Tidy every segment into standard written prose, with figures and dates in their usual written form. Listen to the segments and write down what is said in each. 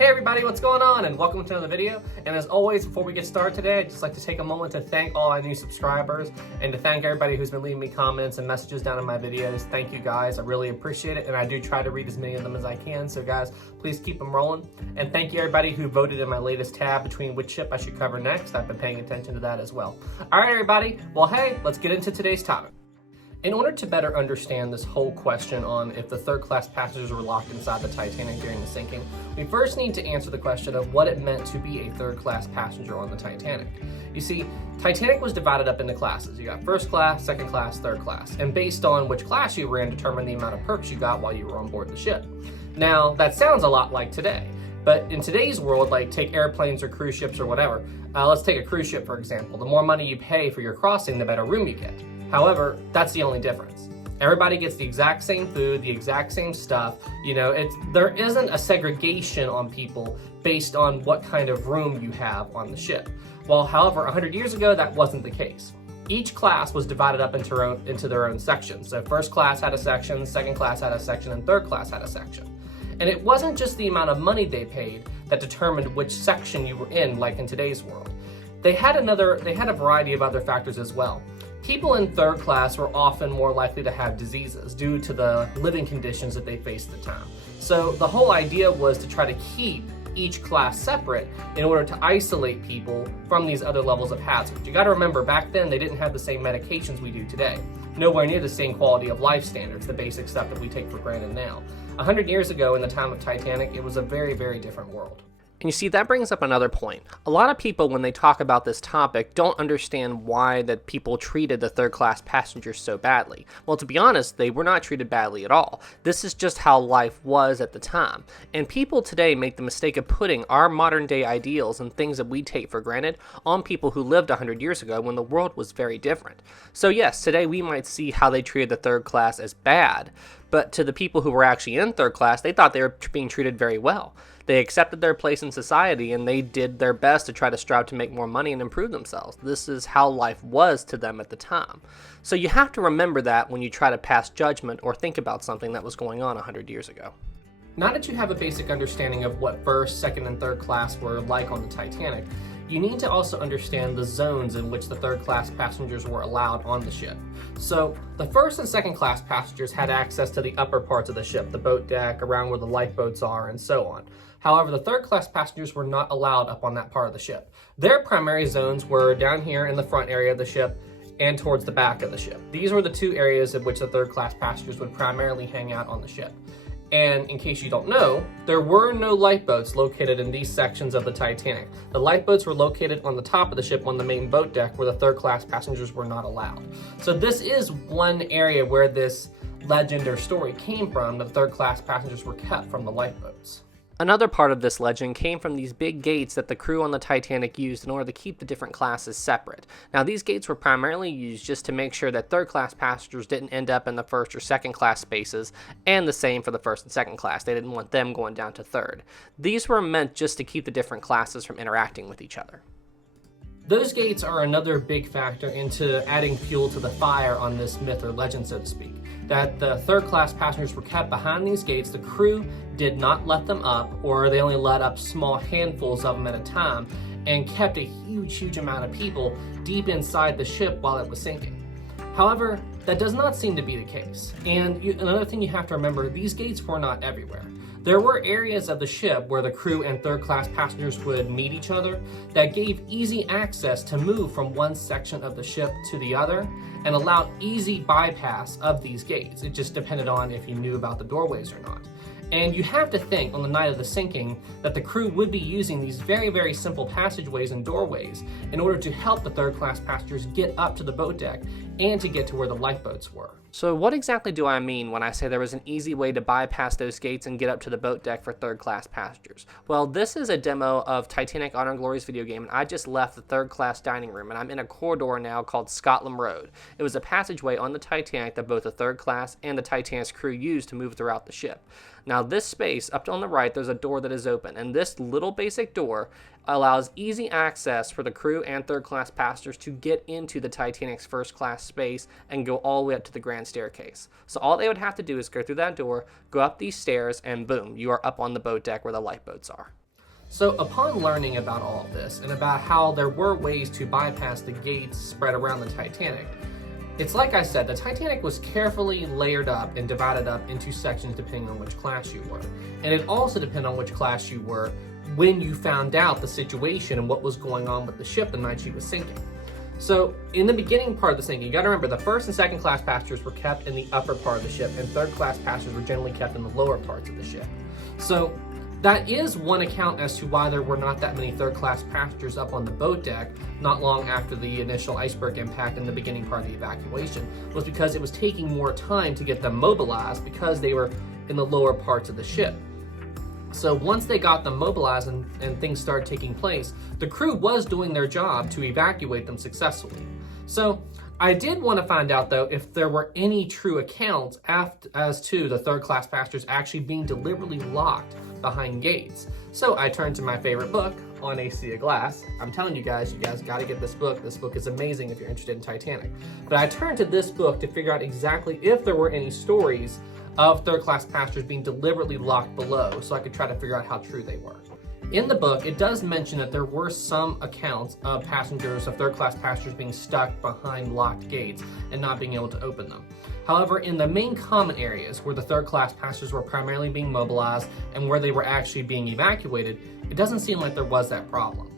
Hey everybody, what's going on? And welcome to another video. And as always, before we get started today, I'd just like to take a moment to thank all our new subscribers and to thank everybody who's been leaving me comments and messages down in my videos. Thank you guys, I really appreciate it, and I do try to read as many of them as I can, so guys, please keep them rolling. And thank you everybody who voted in my latest tab between which ship I should cover next. I've been paying attention to that as well. All right everybody, well hey, let's get into today's topic. In order to better understand this whole question on if the third-class passengers were locked inside the Titanic during the sinking, we first need to answer the question of what it meant to be a third-class passenger on the Titanic. You see, Titanic was divided up into classes. You got first class, second class, third class, and based on which class you were in determined the amount of perks you got while you were on board the ship. Now, that sounds a lot like today, but in today's world, like take airplanes or cruise ships or whatever, let's take a cruise ship for example. The more money you pay for your crossing, the better room you get. However, that's the only difference. Everybody gets the exact same food, the exact same stuff. You know, there isn't a segregation on people based on what kind of room you have on the ship. Well, however, 100 years ago, that wasn't the case. Each class was divided up into their own sections. So first class had a section, second class had a section, and third class had a section. And it wasn't just the amount of money they paid that determined which section you were in, like in today's world. They had a variety of other factors as well. People in third class were often more likely to have diseases due to the living conditions that they faced at the time. So the whole idea was to try to keep each class separate in order to isolate people from these other levels of hazard. You gotta remember, back then they didn't have the same medications we do today. Nowhere near the same quality of life standards, the basic stuff that we take for granted now. 100 years ago in the time of Titanic, it was a very, very different world. And you see, that brings up another point. A lot of people, when they talk about this topic, don't understand why that people treated the third-class passengers so badly. Well, to be honest, they were not treated badly at all. This is just how life was at the time. And people today make the mistake of putting our modern-day ideals and things that we take for granted on people who lived 100 years ago when the world was very different. So yes, today we might see how they treated the third class as bad, but to the people who were actually in third class, they thought they were being treated very well. They accepted their place in society and they did their best to try to strive to make more money and improve themselves. This is how life was to them at the time. So you have to remember that when you try to pass judgment or think about something that was going on 100 years ago. Now that you have a basic understanding of what first, second, and third class were like on the Titanic, you need to also understand the zones in which the third class passengers were allowed on the ship. So the first and second class passengers had access to the upper parts of the ship, the boat deck, around where the lifeboats are, and so on. However, the third class passengers were not allowed up on that part of the ship. Their primary zones were down here in the front area of the ship and towards the back of the ship. These were the two areas in which the third class passengers would primarily hang out on the ship. And in case you don't know, there were no lifeboats located in these sections of the Titanic. The lifeboats were located on the top of the ship on the main boat deck where the third class passengers were not allowed. So this is one area where this legend or story came from, that the third class passengers were kept from the lifeboats. Another part of this legend came from these big gates that the crew on the Titanic used in order to keep the different classes separate. Now, these gates were primarily used just to make sure that third-class passengers didn't end up in the first or second-class spaces, and the same for the first and second class. They didn't want them going down to third. These were meant just to keep the different classes from interacting with each other. Those gates are another big factor into adding fuel to the fire on this myth or legend, so to speak. That the third class passengers were kept behind these gates, the crew did not let them up, or they only let up small handfuls of them at a time, and kept a huge amount of people deep inside the ship while it was sinking. However, that does not seem to be the case. And another thing you have to remember, these gates were not everywhere. There were areas of the ship where the crew and third-class passengers would meet each other that gave easy access to move from one section of the ship to the other and allowed easy bypass of these gates. It just depended on if you knew about the doorways or not. And you have to think on the night of the sinking that the crew would be using these very simple passageways and doorways in order to help the third-class passengers get up to the boat deck and to get to where the lifeboats were. So what exactly do I mean when I say there was an easy way to bypass those gates and get up to the boat deck for third-class passengers? Well, this is a demo of Titanic Honor and Glory's video game, and I just left the third-class dining room, and I'm in a corridor now called Scotland Road. It was a passageway on the Titanic that both the third class and the Titanic's crew used to move throughout the ship. Now, this space, up on the right, there's a door that is open, and this little basic door allows easy access for the crew and third-class passengers to get into the Titanic's first-class space and go all the way up to the grand staircase. So all they would have to do is go through that door, go up these stairs, and boom, you are up on the boat deck where the lifeboats are. So upon learning about all of this and about how there were ways to bypass the gates spread around the Titanic, it's like I said, the Titanic was carefully layered up and divided up into sections depending on which class you were. And it also depended on which class you were when you found out the situation and what was going on with the ship the night she was sinking. So in the beginning part of the sinking, you gotta remember the first and second class passengers were kept in the upper part of the ship, and third class passengers were generally kept in the lower parts of the ship. So that is one account as to why there were not that many third class passengers up on the boat deck not long after the initial iceberg impact in the beginning part of the evacuation, was because it was taking more time to get them mobilized because they were in the lower parts of the ship. So once they got them mobilized and things started taking place, the crew was doing their job to evacuate them successfully. So I did want to find out, though, if there were any true accounts as to the third class passengers actually being deliberately locked behind gates. So I turned to my favorite book, On a Sea of Glass. I'm telling you guys got to get this book. This book is amazing if you're interested in Titanic. But I turned to this book to figure out exactly if there were any stories of third class passengers being deliberately locked below, so I could try to figure out how true they were. In the book, it does mention that there were some accounts of third class passengers being stuck behind locked gates and not being able to open them. However, in the main common areas where the third class passengers were primarily being mobilized and where they were actually being evacuated, it doesn't seem like there was that problem.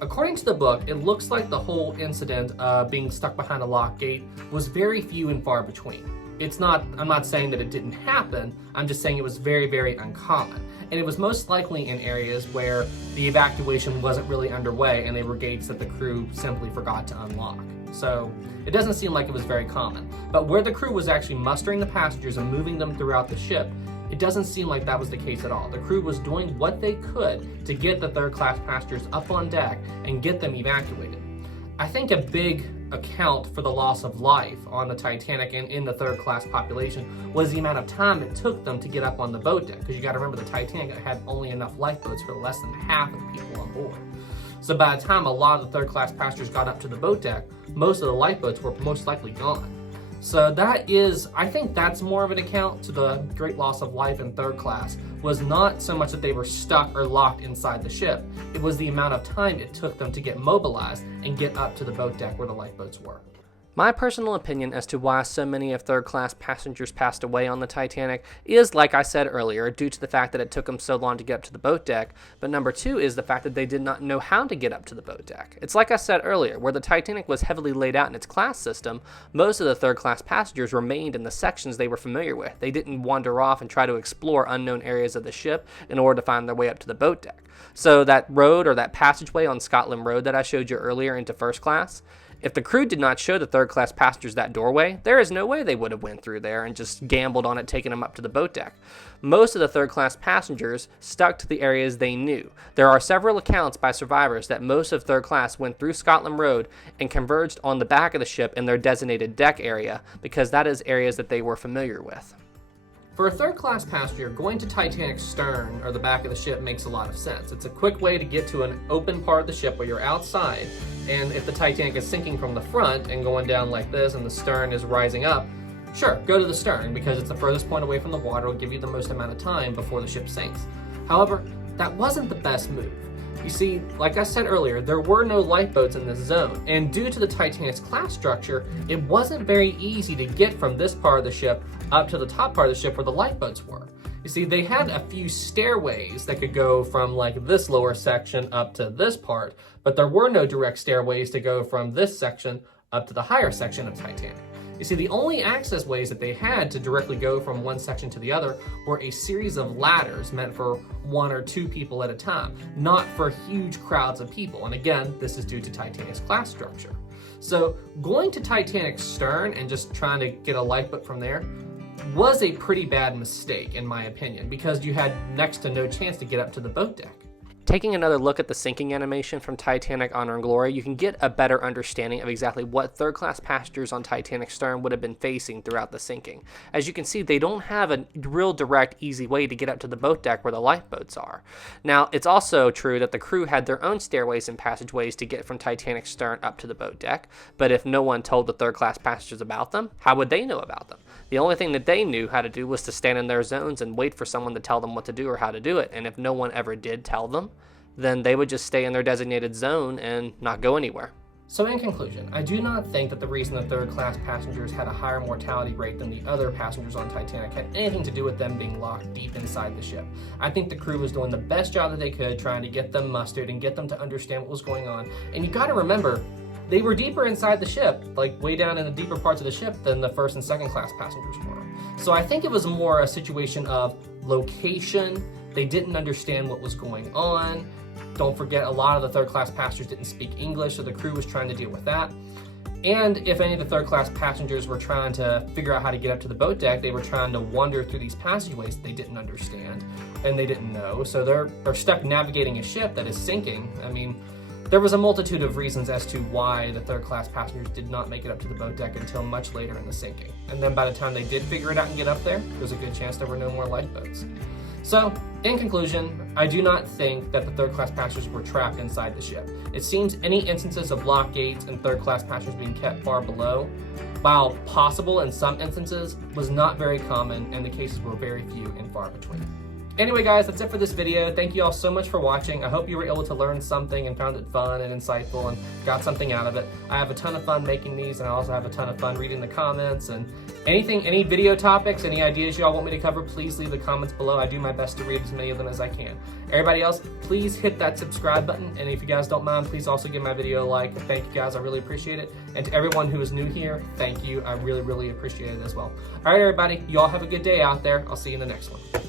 According to the book, it looks like the whole incident of being stuck behind a locked gate was very few and far between. I'm not saying that it didn't happen, I'm just saying it was very, very uncommon. And it was most likely in areas where the evacuation wasn't really underway and they were gates that the crew simply forgot to unlock. So it doesn't seem like it was very common. But where the crew was actually mustering the passengers and moving them throughout the ship, it doesn't seem like that was the case at all. The crew was doing what they could to get the third class passengers up on deck and get them evacuated. I think a big account for the loss of life on the Titanic and in the third class population was the amount of time it took them to get up on the boat deck, because you got to remember the Titanic had only enough lifeboats for less than half of the people on board. So by the time a lot of the third class passengers got up to the boat deck, most of the lifeboats were most likely gone. So I think that's more of an account to the great loss of life in third class, was not so much that they were stuck or locked inside the ship, it was the amount of time it took them to get mobilized and get up to the boat deck where the lifeboats were. My personal opinion as to why so many of third-class passengers passed away on the Titanic is, like I said earlier, due to the fact that it took them so long to get up to the boat deck, but number two is the fact that they did not know how to get up to the boat deck. It's like I said earlier, where the Titanic was heavily laid out in its class system, most of the third-class passengers remained in the sections they were familiar with. They didn't wander off and try to explore unknown areas of the ship in order to find their way up to the boat deck. So that road or that passageway on Scotland Road that I showed you earlier into first class, if the crew did not show the third-class passengers that doorway, there is no way they would have went through there and just gambled on it taking them up to the boat deck. Most of the third-class passengers stuck to the areas they knew. There are several accounts by survivors that most of third class went through Scotland Road and converged on the back of the ship in their designated deck area because that is areas that they were familiar with. For a third-class passenger, going to Titanic's stern or the back of the ship makes a lot of sense. It's a quick way to get to an open part of the ship where you're outside, and if the Titanic is sinking from the front and going down like this and the stern is rising up, sure, go to the stern because it's the furthest point away from the water. It'll give you the most amount of time before the ship sinks. However, that wasn't the best move. You see, like I said earlier, there were no lifeboats in this zone, and due to the Titanic's class structure, it wasn't very easy to get from this part of the ship up to the top part of the ship where the lifeboats were. You see, they had a few stairways that could go from like this lower section up to this part, but there were no direct stairways to go from this section up to the higher section of Titanic. You see, the only access ways that they had to directly go from one section to the other were a series of ladders meant for one or two people at a time, not for huge crowds of people. And again, this is due to Titanic's class structure. So going to Titanic's stern and just trying to get a lifeboat from there was a pretty bad mistake, in my opinion, because you had next to no chance to get up to the boat deck. Taking another look at the sinking animation from Titanic Honor and Glory, you can get a better understanding of exactly what third-class passengers on Titanic's stern would have been facing throughout the sinking. As you can see, they don't have a real direct, easy way to get up to the boat deck where the lifeboats are. Now, it's also true that the crew had their own stairways and passageways to get from Titanic's stern up to the boat deck, but if no one told the third-class passengers about them, how would they know about them? The only thing that they knew how to do was to stand in their zones and wait for someone to tell them what to do or how to do it, and if no one ever did tell them, then they would just stay in their designated zone and not go anywhere. So in conclusion, I do not think that the reason the third class passengers had a higher mortality rate than the other passengers on Titanic had anything to do with them being locked deep inside the ship. I think the crew was doing the best job that they could, trying to get them mustered and get them to understand what was going on. And you gotta remember, they were deeper inside the ship, like way down in the deeper parts of the ship than the first and second class passengers were. So I think it was more a situation of location. They didn't understand what was going on. Don't forget, a lot of the third class passengers didn't speak English, so the crew was trying to deal with that. And if any of the third class passengers were trying to figure out how to get up to the boat deck, they were trying to wander through these passageways they didn't understand and they didn't know. So they're stuck navigating a ship that is sinking. I mean, there was a multitude of reasons as to why the third class passengers did not make it up to the boat deck until much later in the sinking. And then by the time they did figure it out and get up there's a good chance there were no more lifeboats. So, in conclusion, I do not think that the third class passengers were trapped inside the ship. It seems any instances of locked gates and third class passengers being kept far below, while possible in some instances, was not very common, and the cases were very few and far between. Anyway guys, that's it for this video. Thank you all so much for watching. I hope you were able to learn something and found it fun and insightful and got something out of it. I have a ton of fun making these, and I also have a ton of fun reading the comments, and any video topics, any ideas y'all want me to cover, please leave the comments below. I do my best to read as many of them as I can. Everybody else, please hit that subscribe button, and if you guys don't mind, please also give my video a like. Thank you guys, I really appreciate it. And to everyone who is new here, thank you. I really, really appreciate it as well. All right, everybody, you all have a good day out there. I'll see you in the next one.